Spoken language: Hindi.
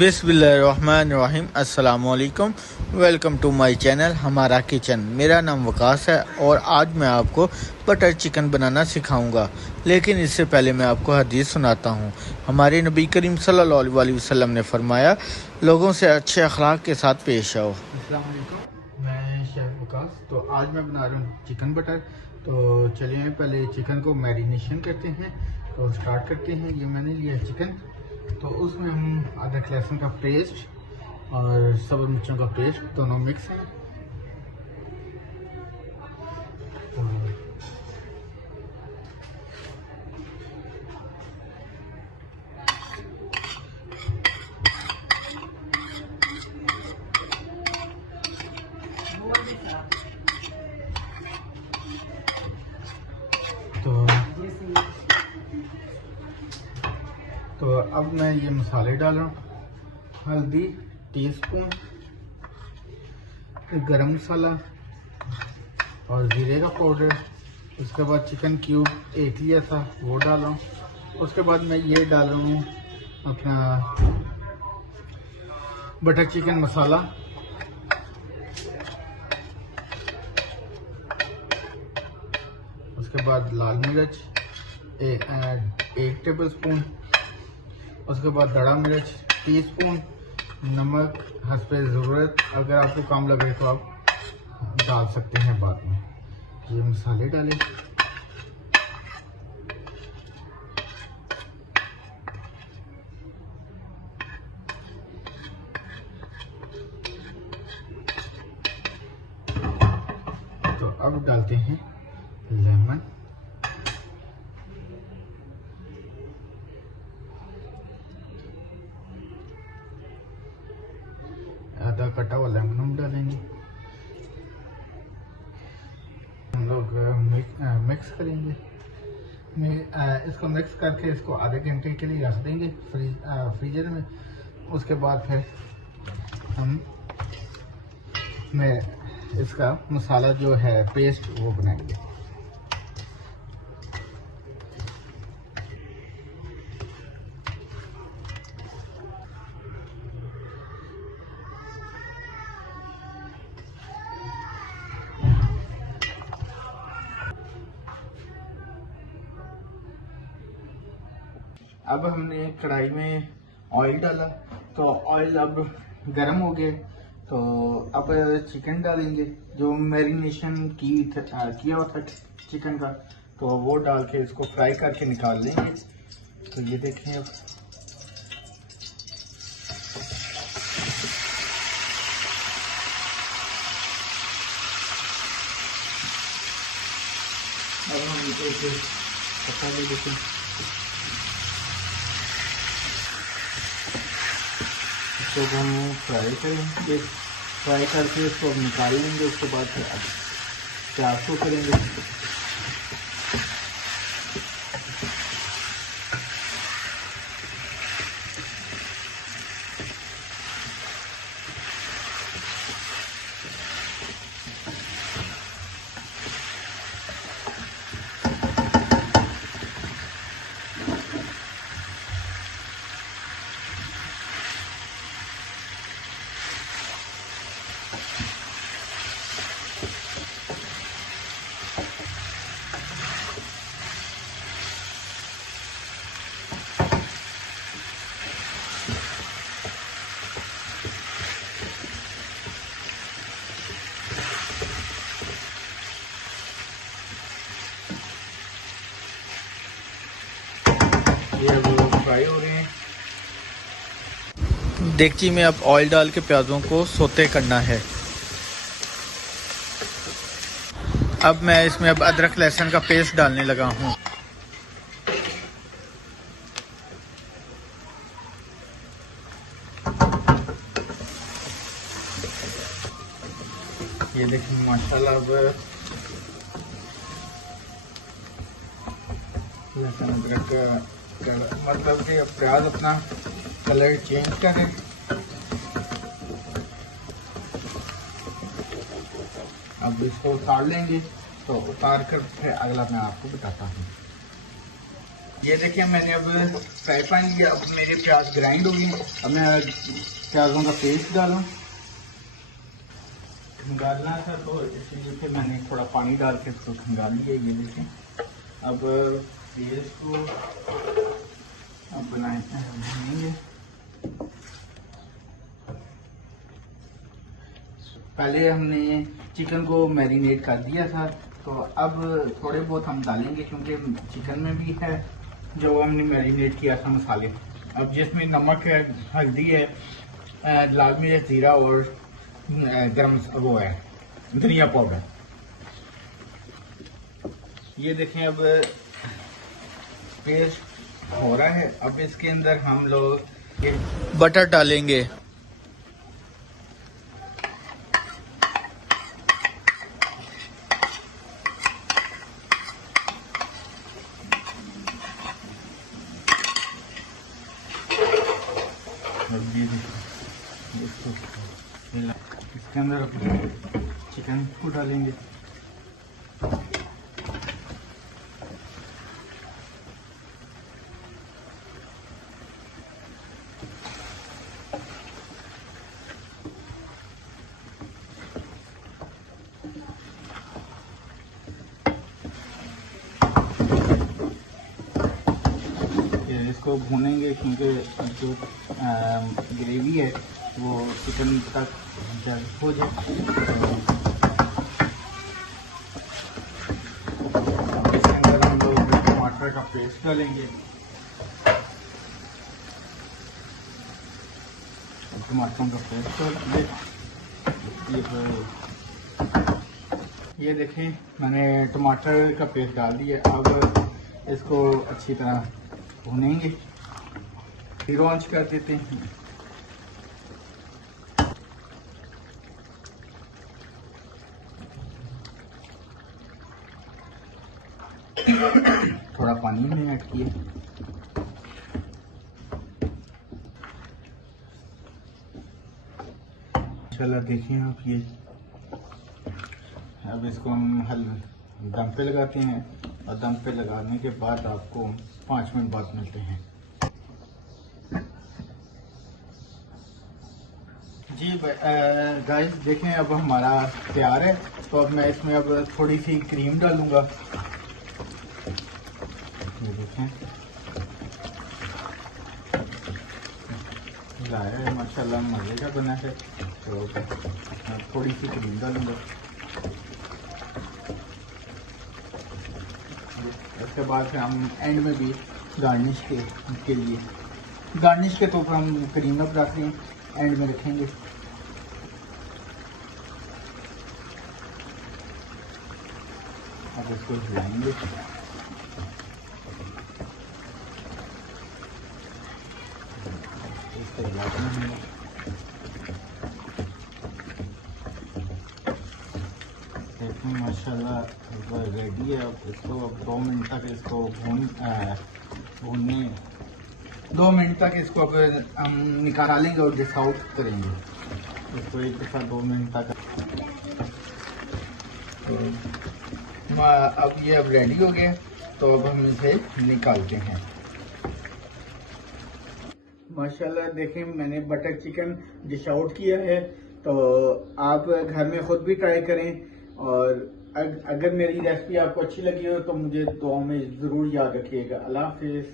बिस्मिल्लाहिर्रहमानिर्रहीम। अस्सलामुअलैकुम। वेलकम टू माय चैनल हमारा किचन। मेरा नाम वकास है और आज मैं आपको बटर चिकन बनाना सिखाऊंगा। लेकिन इससे पहले मैं आपको हदीस सुनाता हूँ। हमारे नबी करीम सल्लल्लाहु अलैहि वसल्लम ने फरमाया, लोगों से अच्छे अखलाक के साथ पेश आओ। अस्सलाम वालेकुम, मैं शेफ वकास। तो आज मैं बना रहा हूँ चिकन बटर। तो चलिए पहले चिकन को मैरिनेशन करते हैं। तो स्टार्ट करते हैं। ये मैंने लिया चिकन, तो उसमें हम अदरक लहसुन का पेस्ट और सब मिर्चों का पेस्ट दोनों मिक्स हैं। तो अब मैं ये मसाले डाल रहा हूँ। हल्दी टीस्पून, गरम मसाला और जीरे का पाउडर। उसके बाद चिकन क्यूब एक लिया था वो डाला हूँ। उसके बाद मैं ये डाल रहा हूँ अपना बटर चिकन मसाला। उसके बाद लाल मिर्च एक टेबल स्पून। उसके बाद दड़ा मिर्च टीस्पून, नमक हस्बे ज़रूरत। अगर आपको कम लगे तो आप डाल सकते हैं बाद में। ये मसाले डालें। तो अब डालते हैं लेमन। आधा कटा हुआ लेमन हम डालेंगे। हम लोग मिक्स करेंगे। इसको मिक्स करके इसको आधे घंटे के लिए रख देंगे फ्रीजर में। उसके बाद फिर मैं इसका मसाला जो है पेस्ट वो बनाएंगे। अब हमने कढ़ाई में ऑयल डाला, तो ऑयल अब गर्म हो गया। तो अब चिकन डालेंगे जो मैरिनेशन किया हुआ था चिकन का। तो वो डाल के इसको फ्राई करके निकाल लेंगे। तो ये देखें अब हम मसाले देखें। इसको हम फ्राई करेंगे। फ्राई करके इसको निकाल लेंगे। उसके बाद फिर प्याज को करेंगे। ये वो फ्राई हो रहे हैं। देगची में अब ऑयल डाल के प्याज़ों को सोते करना है। अब मैं इसमें अब अदरक लहसुन का पेस्ट डालने लगा हूँ। ये देखिए माशाल्लाह अब लहसुन अदरक मतलब कि प्याज अपना कलर चेंज करें। अब इसको उतार लेंगे। तो उतार कर फिर अगला मैं आपको बताता हूँ। ये देखिए मैंने अब फ्राई पैन लिया, अब मेरे प्याज ग्राइंड हो गई। अब मैं प्याजों का पेस्ट डालूं, डालना था तो इसलिए फिर मैंने थोड़ा पानी डाल के इसको डाल लिया। ये देखें अब पेस्ट को अब बनाएंगे। पहले हमने चिकन को मैरिनेट कर दिया था, तो अब थोड़े बहुत हम डालेंगे क्योंकि चिकन में भी है जो हमने मैरिनेट किया था मसाले। अब जिसमें नमक है, हल्दी है, लाल मिर्च, जीरा और गरम वो है धनिया पाउडर। ये देखें अब पेस्ट हो रहा है। अब इसके अंदर हम लोग ये बटर डालेंगे। इसके अंदर चिकन को डालेंगे। इसको भूनेंगे क्योंकि जो ग्रेवी है वो चिकन तक जब हो जाए। इसके अंदर हम लोग टमाटर का पेस्ट डालेंगे। टमाटरों का पेस्ट ये देखें मैंने टमाटर का पेस्ट डाल दिया। अब इसको अच्छी तरह भूनेंगे। फिर ऑन कर देते हैं। थोड़ा पानी में ऐड किए। चलो देखिए आप ये, अब इसको हम दम पे लगाते हैं और दम पे लगाने के बाद आपको 5 मिनट बाद मिलते हैं। जी गाइस देखें अब हमारा तैयार है। तो अब मैं इसमें अब थोड़ी सी क्रीम डालूंगा। ये देखें लाया है माशाल्लाह, मज़े का बना है। तो थोड़ी सी क्रीम डालूंगा। उसके बाद फिर हम एंड में भी गार्निश के लिए गार्निश के तौर पर हम क्रीम अप रख हैं, एंड में रखेंगे। अब इसको हिलाएंगे। इसको हिलाते हैं। देखिए माशाल्लाह रेडी है। अब इसको अब 2 मिनट तक इसको भूनने 2 मिनट तक इसको अब हम निकालेंगे और डिश आउट करेंगे। इसको एक दफ़ा 2 मिनट तक अब ये अब रेडी हो गया। तो अब हम इसे निकालते हैं। माशाल्लाह देखें मैंने बटर चिकन डिश आउट किया है। तो आप घर में खुद भी ट्राई करें और अगर मेरी रेसिपी आपको अच्छी लगी हो तो मुझे दुआ में ज़रूर याद रखिएगा। अल्लाह हाफिज़।